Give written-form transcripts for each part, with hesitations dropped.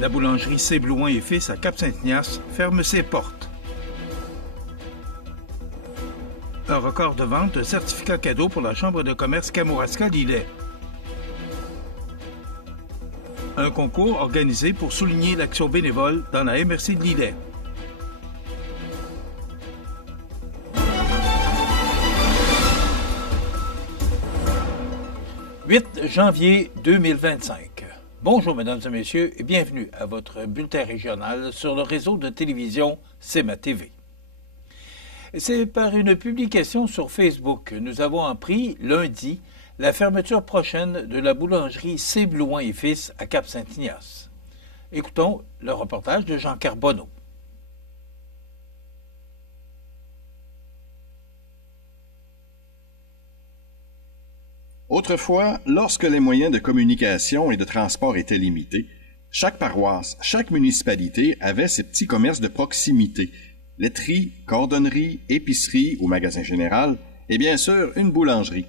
La boulangerie C. Blouin et Fils à Cap-Saint-Ignace ferme ses portes. Un record de vente de certificats cadeaux pour la Chambre de commerce Kamouraska-Lillet. Un concours organisé pour souligner l'action bénévole dans la MRC de Lillet. « 8 janvier 2025. Bonjour, mesdames et messieurs, et bienvenue à votre bulletin régional sur le réseau de télévision CMA TV. C'est par une publication sur Facebook que nous avons appris lundi la fermeture prochaine de la boulangerie C. Blouin et Fils à Cap-Saint-Ignace. Écoutons le reportage de Jean Carbonneau. Autrefois, lorsque les moyens de communication et de transport étaient limités, chaque paroisse, chaque municipalité avait ses petits commerces de proximité, laiterie, cordonnerie, épicerie ou magasin général, et bien sûr une boulangerie.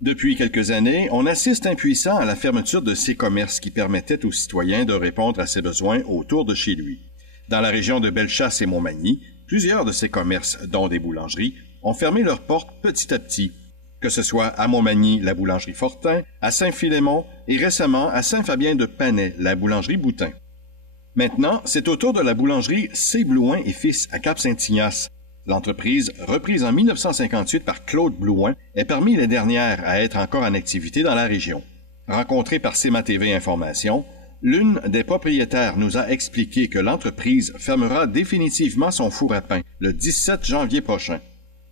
Depuis quelques années, on assiste impuissant à la fermeture de ces commerces qui permettaient aux citoyens de répondre à ses besoins autour de chez lui. Dans la région de Bellechasse et Montmagny, plusieurs de ces commerces, dont des boulangeries, ont fermé leurs portes petit à petit, que ce soit à Montmagny, la boulangerie Fortin, à Saint-Philémon et récemment à Saint-Fabien-de-Panay, la boulangerie Boutin. Maintenant, c'est au tour de la boulangerie C. Blouin et Fils à Cap-Saint-Ignace. L'entreprise, reprise en 1958 par Claude Blouin, est parmi les dernières à être encore en activité dans la région. Rencontrée par CMA TV Information, l'une des propriétaires nous a expliqué que l'entreprise fermera définitivement son four à pain le 17 janvier prochain.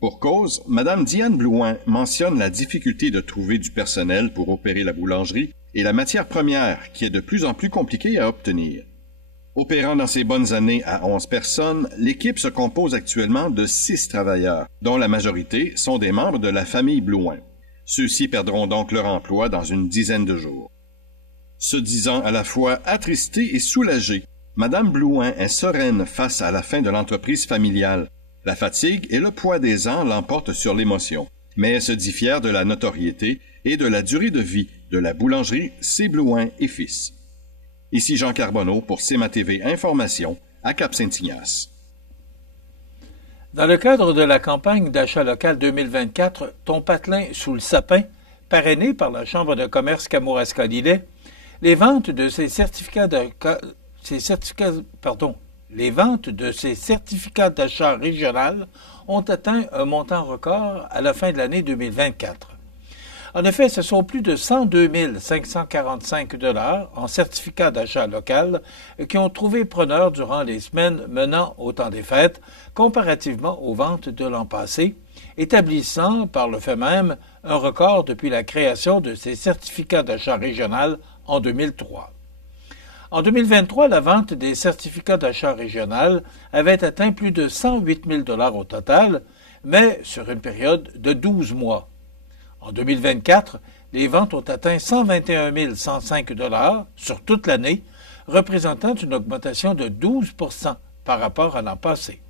Pour cause, Mme Diane Blouin mentionne la difficulté de trouver du personnel pour opérer la boulangerie et la matière première qui est de plus en plus compliquée à obtenir. Opérant dans ses bonnes années à 11 personnes, l'équipe se compose actuellement de 6 travailleurs, dont la majorité sont des membres de la famille Blouin. Ceux-ci perdront donc leur emploi dans une dizaine de jours. Se disant à la fois attristée et soulagée, Mme Blouin est sereine face à la fin de l'entreprise familiale. La fatigue et le poids des ans l'emportent sur l'émotion, mais elle se dit fière de la notoriété et de la durée de vie de la boulangerie C. Blouin et Fils. Ici Jean Carbonneau pour CMA TV Information à Cap-Saint-Ignace. Dans le cadre de la campagne d'achat local 2024 Ton patelin sous le sapin, parrainée par la Chambre de commerce Kamouraska-Lillet, les ventes de ces certificats d'achat régional ont atteint un montant record à la fin de l'année 2024. En effet, ce sont plus de 102 545 $ en certificats d'achat local qui ont trouvé preneur durant les semaines menant au temps des fêtes, comparativement aux ventes de l'an passé, établissant par le fait même un record depuis la création de ces certificats d'achat régional en 2003. En 2023, la vente des certificats d'achat régional avait atteint plus de 108 000 $ au total, mais sur une période de 12 mois. En 2024, les ventes ont atteint 121 105 $ sur toute l'année, représentant une augmentation de 12 % par rapport à l'an passé.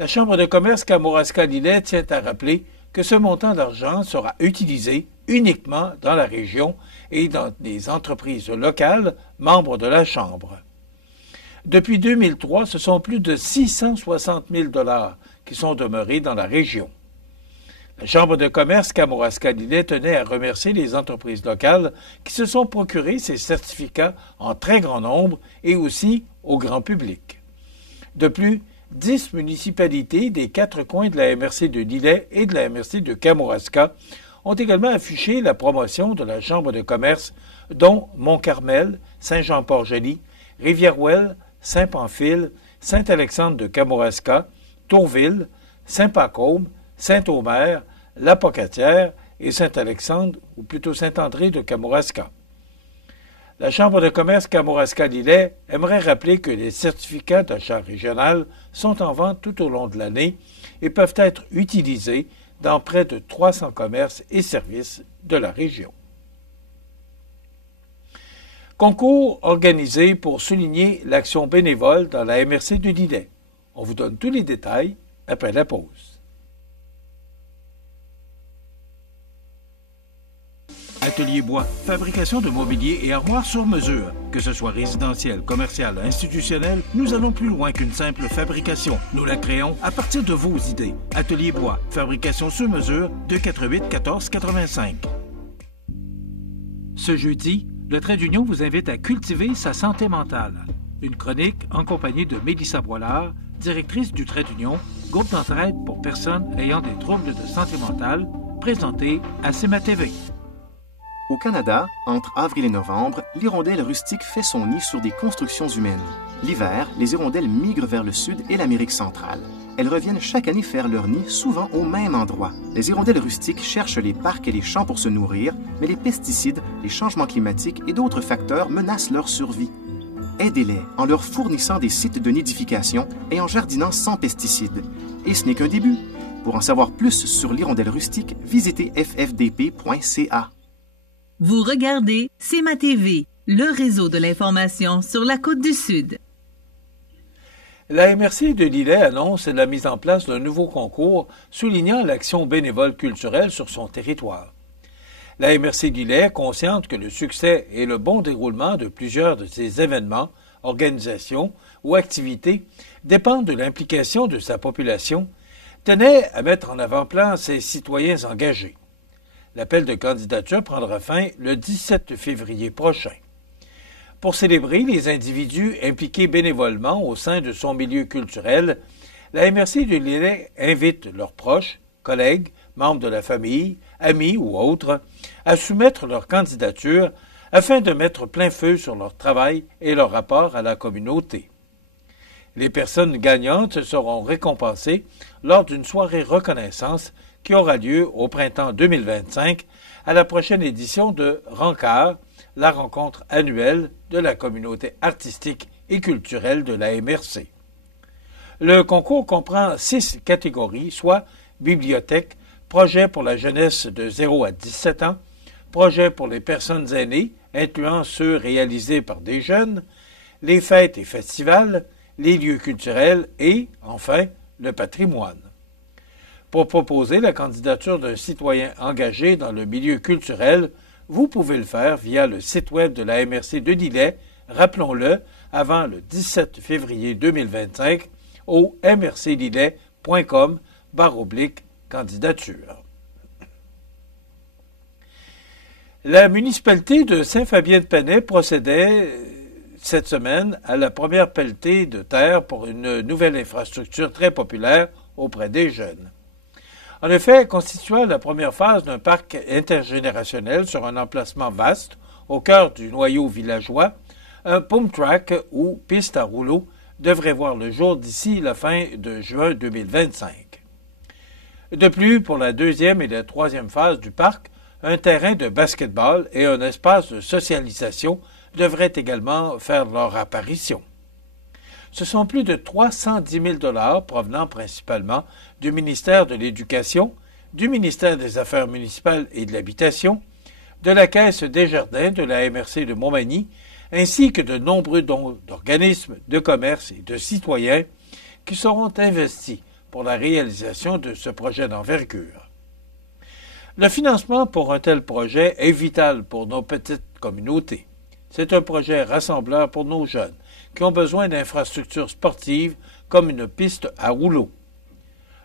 La Chambre de commerce Kamouraska-Lillet tient à rappeler que ce montant d'argent sera utilisé uniquement dans la région et dans des entreprises locales membres de la Chambre. Depuis 2003, ce sont plus de 660 000 $ qui sont demeurés dans la région. La Chambre de commerce Kamouraska-Lillet tenait à remercier les entreprises locales qui se sont procuré ces certificats en très grand nombre et aussi au grand public. De plus, 10 municipalités des 4 coins de la MRC de Lillet et de la MRC de Kamouraska ont également affiché la promotion de la Chambre de commerce, dont Mont-Carmel, Saint-Jean-Port-Joli, Rivière-Ouelle, Saint-Pamphile, Saint-Alexandre de Kamouraska, Tourville, Saint-Pacôme, Saint-Omer, La Pocatière et Saint-Alexandre, ou plutôt Saint-André de Kamouraska. La Chambre de commerce Kamouraska-Lillet aimerait rappeler que les certificats d'achat régional sont en vente tout au long de l'année et peuvent être utilisés dans près de 300 commerces et services de la région. Concours organisé pour souligner l'action bénévole dans la MRC de Lillet. On vous donne tous les détails après la pause. Atelier Bois, fabrication de mobilier et armoires sur mesure. Que ce soit résidentiel, commercial, institutionnel, nous allons plus loin qu'une simple fabrication. Nous la créons à partir de vos idées. Atelier Bois, fabrication sur mesure, 248 14 85. Ce jeudi, le Trait d'Union vous invite à cultiver sa santé mentale. Une chronique en compagnie de Mélissa Boilard, directrice du Trait d'Union, groupe d'entraide pour personnes ayant des troubles de santé mentale, présentée à CIMA TV. Au Canada, entre avril et novembre, l'hirondelle rustique fait son nid sur des constructions humaines. L'hiver, les hirondelles migrent vers le sud et l'Amérique centrale. Elles reviennent chaque année faire leur nid, souvent au même endroit. Les hirondelles rustiques cherchent les parcs et les champs pour se nourrir, mais les pesticides, les changements climatiques et d'autres facteurs menacent leur survie. Aidez-les en leur fournissant des sites de nidification et en jardinant sans pesticides. Et ce n'est qu'un début. Pour en savoir plus sur l'hirondelle rustique, visitez ffdp.ca. Vous regardez CIMA TV, le réseau de l'information sur la Côte-du-Sud. La MRC de Lillet annonce la mise en place d'un nouveau concours soulignant l'action bénévole culturelle sur son territoire. La MRC de Lillet est consciente que le succès et le bon déroulement de plusieurs de ses événements, organisations ou activités dépendent de l'implication de sa population, tenait à mettre en avant-plan ses citoyens engagés. L'appel de candidature prendra fin le 17 février prochain. Pour célébrer les individus impliqués bénévolement au sein de son milieu culturel, la MRC de Lillet invite leurs proches, collègues, membres de la famille, amis ou autres, à soumettre leur candidature afin de mettre plein feu sur leur travail et leur rapport à la communauté. Les personnes gagnantes seront récompensées lors d'une soirée reconnaissance qui aura lieu au printemps 2025 à la prochaine édition de Rencard, la rencontre annuelle de la communauté artistique et culturelle de la MRC. Le concours comprend 6 catégories, soit bibliothèque, projet pour la jeunesse de 0 à 17 ans, projet pour les personnes aînées, incluant ceux réalisés par des jeunes, les fêtes et festivals, les lieux culturels et, enfin, le patrimoine. Pour proposer la candidature d'un citoyen engagé dans le milieu culturel, vous pouvez le faire via le site web de la MRC de Lillet, rappelons-le, avant le 17 février 2025 au mrclillet.com/candidature. La municipalité de Saint-Fabien-de-Panay procédait cette semaine à la première pelletée de terre pour une nouvelle infrastructure très populaire auprès des jeunes. En effet, constituant la première phase d'un parc intergénérationnel sur un emplacement vaste, au cœur du noyau villageois, un pump track ou piste à rouleau devrait voir le jour d'ici la fin de juin 2025. De plus, pour la deuxième et la troisième phase du parc, un terrain de basket-ball et un espace de socialisation devraient également faire leur apparition. Ce sont plus de 310 000 $ provenant principalement du ministère de l'Éducation, du ministère des Affaires municipales et de l'Habitation, de la Caisse des Jardins de la MRC de Montmagny, ainsi que de nombreux dons d'organismes, de commerce et de citoyens qui seront investis pour la réalisation de ce projet d'envergure. Le financement pour un tel projet est vital pour nos petites communautés. C'est un projet rassembleur pour nos jeunes qui ont besoin d'infrastructures sportives comme une piste à rouleau.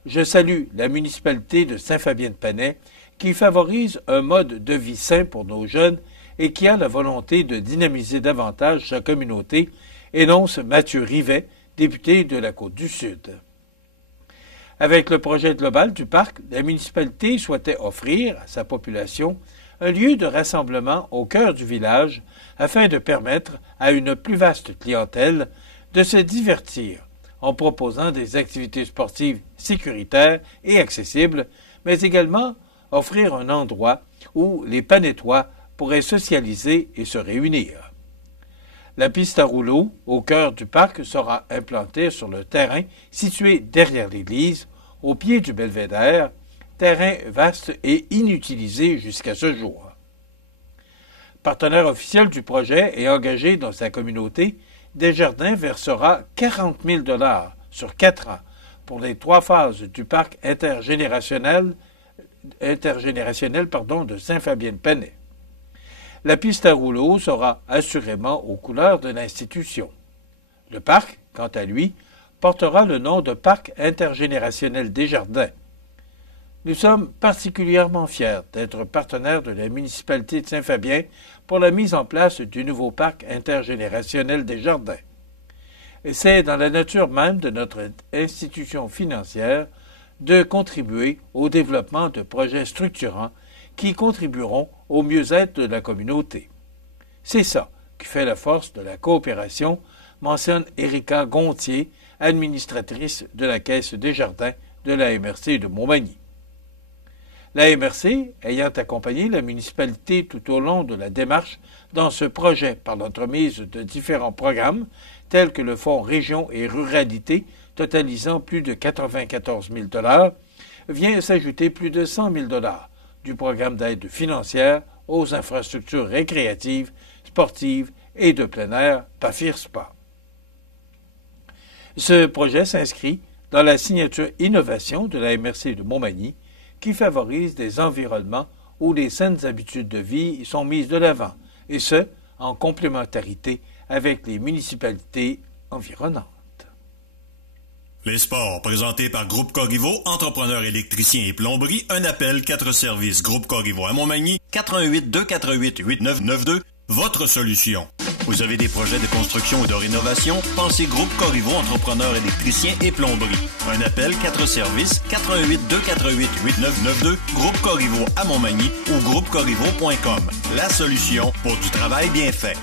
Je salue la municipalité de Saint-Fabien-de-Panay qui favorise un mode de vie sain pour nos jeunes et qui a la volonté de dynamiser davantage sa communauté, énonce Mathieu Rivet, député de la Côte-du-Sud. Avec le projet global du parc, la municipalité souhaitait offrir à sa population un lieu de rassemblement au cœur du village afin de permettre à une plus vaste clientèle de se divertir en proposant des activités sportives sécuritaires et accessibles, mais également offrir un endroit où les Panétois pourraient socialiser et se réunir. La piste à rouleau au cœur du parc sera implantée sur le terrain situé derrière l'église, au pied du belvédère, terrain vaste et inutilisé jusqu'à ce jour. Partenaire officiel du projet et engagé dans sa communauté, Desjardins versera 40 000 $ sur 4 ans pour les 3 phases du parc intergénérationnel de Saint-Fabien-de-Panay. La piste à rouleau sera assurément aux couleurs de l'institution. Le parc, quant à lui, portera le nom de Parc intergénérationnel Desjardins. Nous sommes particulièrement fiers d'être partenaires de la municipalité de Saint-Fabien pour la mise en place du nouveau Parc intergénérationnel Desjardins. Et c'est dans la nature même de notre institution financière de contribuer au développement de projets structurants qui contribueront au mieux-être de la communauté. C'est ça qui fait la force de la coopération, mentionne Érika Gontier, administratrice de la Caisse Desjardins de la MRC de Montmagny. La MRC, ayant accompagné la municipalité tout au long de la démarche dans ce projet par l'entremise de différents programmes, tels que le Fonds Région et Ruralité, totalisant plus de 94 000 $, vient s'ajouter plus de 100 000 $ du programme d'aide financière aux infrastructures récréatives, sportives et de plein air PAFIR-SPA. Ce projet s'inscrit dans la signature innovation de la MRC de Montmagny, qui favorise des environnements où les saines habitudes de vie sont mises de l'avant, et ce, en complémentarité avec les municipalités environnantes. Les sports, présentés par Groupe Corriveau, entrepreneurs électriciens et plomberie, un appel, 4 services. Groupe Corriveau à Montmagny, 418-248-8992, votre solution. Vous avez des projets de construction ou de rénovation? Pensez Groupe Corriveau, entrepreneurs électriciens et plomberie. Un appel, 4 services, 418-248-8992, Groupe Corriveau à Montmagny ou groupecorriveau.com. La solution pour du travail bien fait.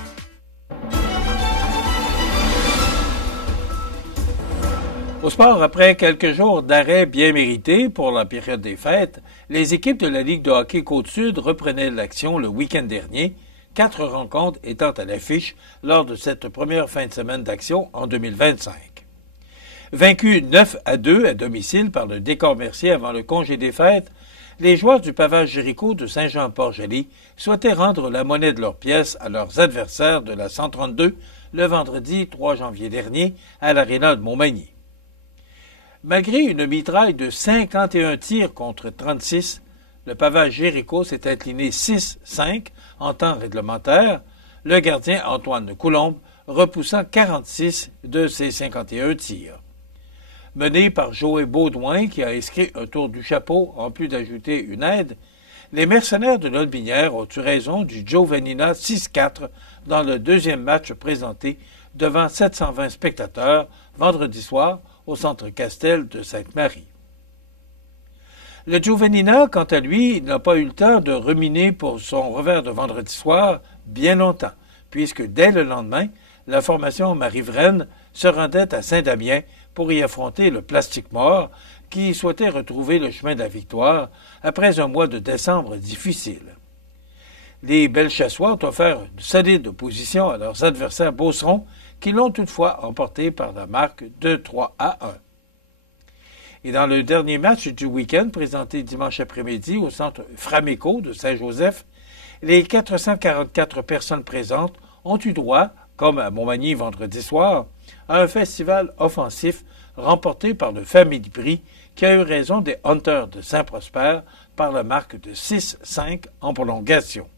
Au sport, après quelques jours d'arrêt bien mérités pour la période des fêtes, les équipes de la Ligue de hockey Côte-Sud reprenaient l'action le week-end dernier, 4 rencontres étant à l'affiche lors de cette première fin de semaine d'action en 2025. Vaincus 9-2 à domicile par le Décor-Mercier avant le congé des fêtes, les joueurs du Pavage Jéricho de Saint-Jean-Port-Joli souhaitaient rendre la monnaie de leurs pièces à leurs adversaires de la 132 le vendredi 3 janvier dernier à l'Aréna de Montmagny. Malgré une mitraille de 51 tirs contre 36, le Pavage Jéricho s'est incliné 6-5 en temps réglementaire, le gardien Antoine Coulombe repoussant 46 de ses 51 tirs. Mené par Joël Baudouin, qui a inscrit un tour du chapeau en plus d'ajouter une aide, les mercenaires de Lotbinière ont eu raison du Giovannina 6-4 dans le deuxième match présenté devant 720 spectateurs vendredi soir au Centre Castel de Sainte-Marie. Le Giovannina, quant à lui, n'a pas eu le temps de ruminer pour son revers de vendredi soir bien longtemps, puisque dès le lendemain, la formation Marie-Vraine se rendait à Saint-Damien pour y affronter le Plastique Mort, qui souhaitait retrouver le chemin de la victoire après un mois de décembre difficile. Les Belchassois ont offert une solide opposition à leurs adversaires beaucerons, qui l'ont toutefois emporté par la marque de 3-1. Et dans le dernier match du week-end, présenté dimanche après-midi au centre Frameco de Saint-Joseph, les 444 personnes présentes ont eu droit, comme à Montmagny vendredi soir, à un festival offensif remporté par le Family Prix, qui a eu raison des Hunters de Saint-Prosper par la marque de 6-5 en prolongation.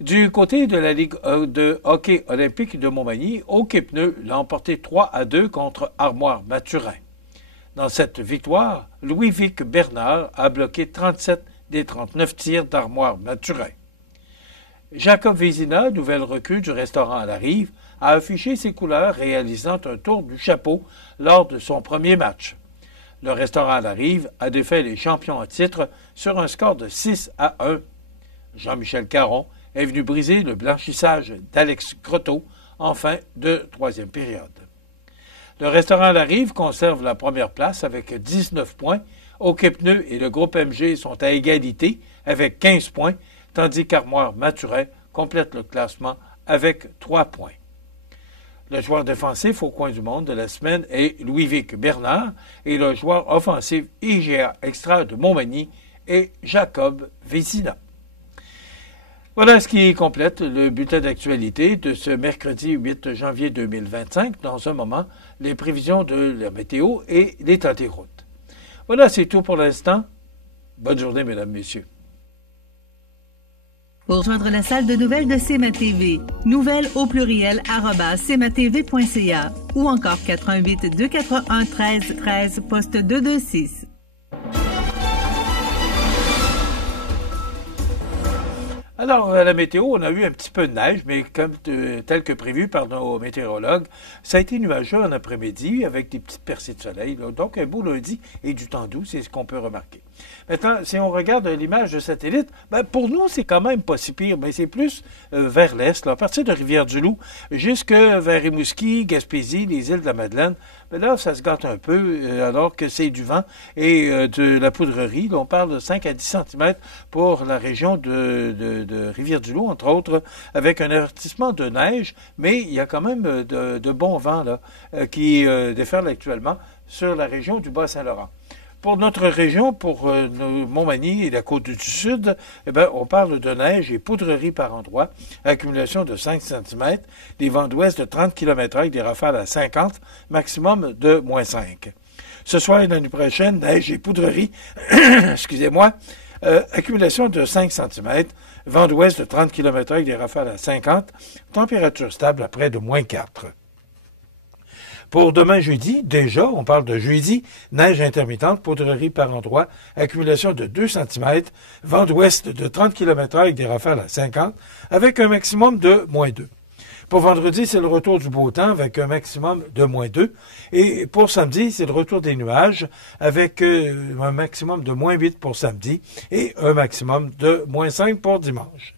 Du côté de la Ligue de hockey olympique de Montmagny, Hockey Pneus l'a emporté 3-2 contre Armoire Mathurin. Dans cette victoire, Louis-Vic Bernard a bloqué 37 des 39 tirs d'Armoire Mathurin. Jacob Vézina, nouvelle recrue du restaurant à la Rive, a affiché ses couleurs réalisant un tour du chapeau lors de son premier match. Le restaurant à la Rive a défait les champions en titre sur un score de 6-1. Jean-Michel Caron est venu briser le blanchissage d'Alex Croteau en fin de troisième période. Le restaurant à la Rive conserve la première place avec 19 points. Hockey Pneus et le groupe MG sont à égalité avec 15 points, tandis qu'Armoire Mathurin complète le classement avec 3 points. Le joueur défensif au coin du monde de la semaine est Louis-Vic Bernard et le joueur offensif IGA Extra de Montmagny est Jacob Vézina. Voilà ce qui complète le bulletin d'actualité de ce mercredi 8 janvier 2025. Dans un moment, les prévisions de la météo et l'état des routes. Voilà, c'est tout pour l'instant. Bonne journée, mesdames, messieurs. Pour joindre la salle de nouvelles de CMA-TV, nouvelles au pluriel @cmatv.ca ou encore 88 281 13 13 poste 226. Alors, à la météo, on a eu un petit peu de neige, mais tel que prévu par nos météorologues, ça a été nuageux en après-midi avec des petites percées de soleil. Là. Donc, un beau lundi et du temps doux, c'est ce qu'on peut remarquer. Maintenant, si on regarde l'image de satellite, pour nous, c'est quand même pas si pire, mais c'est plus vers l'est, là, à partir de Rivière-du-Loup, jusque vers Rimouski, Gaspésie, les îles de la Madeleine. Mais là, ça se gâte un peu, alors que c'est du vent et de la poudrerie. Là, on parle de 5 à 10 cm pour la région de Rivière-du-Loup, entre autres, avec un avertissement de neige, mais il y a quand même de bons vents là, qui déferlent actuellement sur la région du Bas-Saint-Laurent. Pour notre région, pour Montmagny et la côte du Sud, on parle de neige et poudrerie par endroits, accumulation de 5 cm, des vents d'ouest de 30 km/h avec des rafales à 50, maximum de -5. Ce soir et la nuit prochaine, neige et poudrerie, excusez-moi, accumulation de 5 cm, vent d'ouest de 30 km/h avec des rafales à 50, température stable à près de -4. Pour demain jeudi, déjà, on parle de jeudi, neige intermittente, poudrerie par endroits, accumulation de 2 cm, vent d'ouest de 30 km/h avec des rafales à 50, avec un maximum de -2. Pour vendredi, c'est le retour du beau temps avec un maximum de -2. Et pour samedi, c'est le retour des nuages avec un maximum de -8 pour samedi et un maximum de -5 pour dimanche.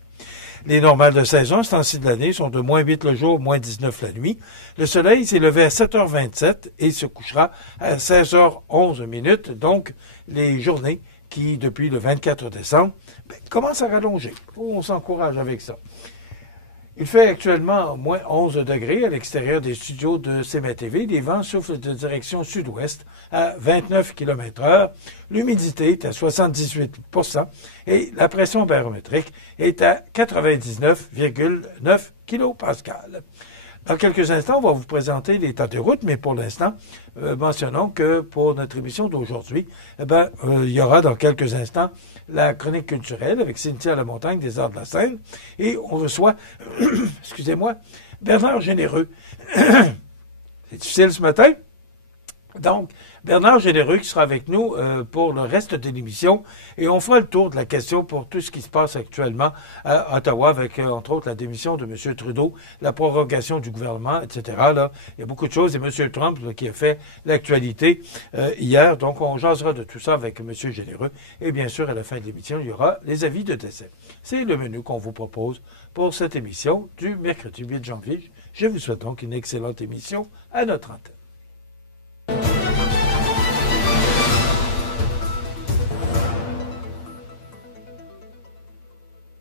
Les normales de saison, ce temps-ci de l'année, sont de -8 le jour, -19 la nuit. Le soleil s'est levé à 7h27 et se couchera à 16h11 minutes. Donc, les journées qui, depuis le 24 décembre, commencent à rallonger. On s'encourage avec ça. Il fait actuellement -11 degrés à l'extérieur des studios de CMA-TV. Les vents soufflent de direction sud-ouest à 29 km/h. L'humidité est à 78% et la pression barométrique est à 99,9 kPa. Dans quelques instants, on va vous présenter l'état de route, mais pour l'instant, mentionnons que pour notre émission d'aujourd'hui, il y aura dans quelques instants la chronique culturelle avec Cynthia Lamontagne des Arts de la Seine, et on reçoit, excusez-moi, Bernard Généreux. C'est difficile ce matin? Donc, Bernard Généreux qui sera avec nous pour le reste de l'émission et on fera le tour de la question pour tout ce qui se passe actuellement à Ottawa avec, entre autres, la démission de M. Trudeau, la prorogation du gouvernement, etc. Là, il y a beaucoup de choses et M. Trump là, qui a fait l'actualité hier. Donc, on jasera de tout ça avec M. Généreux et bien sûr, à la fin de l'émission, il y aura les avis de décès. C'est le menu qu'on vous propose pour cette émission du mercredi 8 janvier. Je vous souhaite donc une excellente émission à notre antenne.